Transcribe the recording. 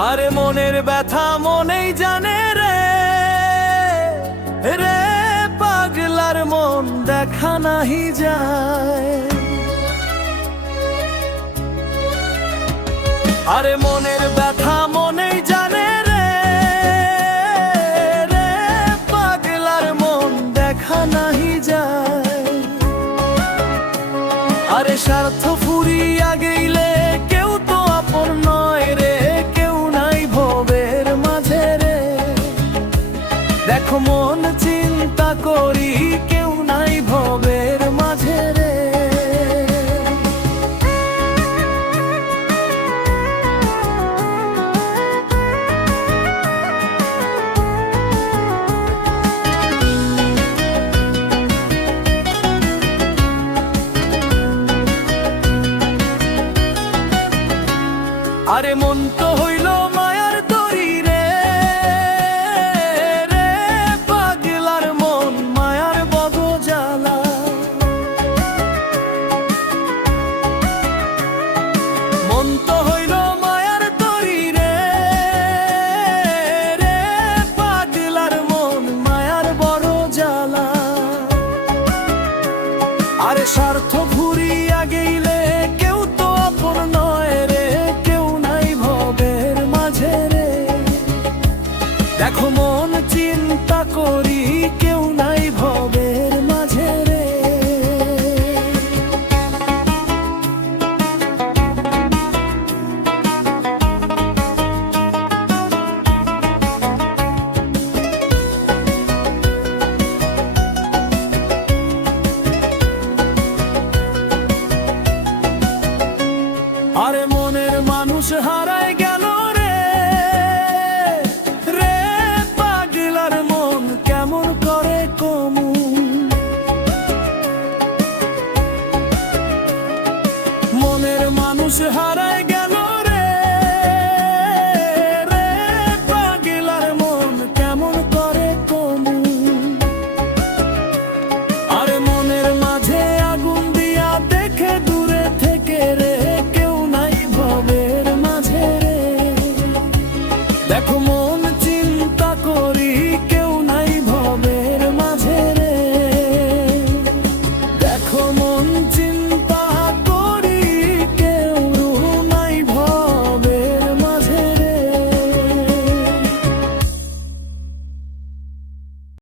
মনের ব্যথা মনেই জানে রে। রে পাগলার মন দেখা নাহি যায়। আরে মনের ব্যথা মনেই জানে রে। রে পাগলার মন দেখা নাহি যায়। আরে স্বার্থ ফুরিয়া গেলে মন চিন্তা করি কেউ নাই ভবের মাঝে রে। আরে মন স্বার্থ ঘুরিয়া গেইলে কেউ তো আপন নয় রে, কেউ নাই ভবের মাঝে রে। দেখো মন চিন্তা করি হারায় গেল রে। রে পাগলার মন কেমন করে কমু? মনের মানুষ হারায় como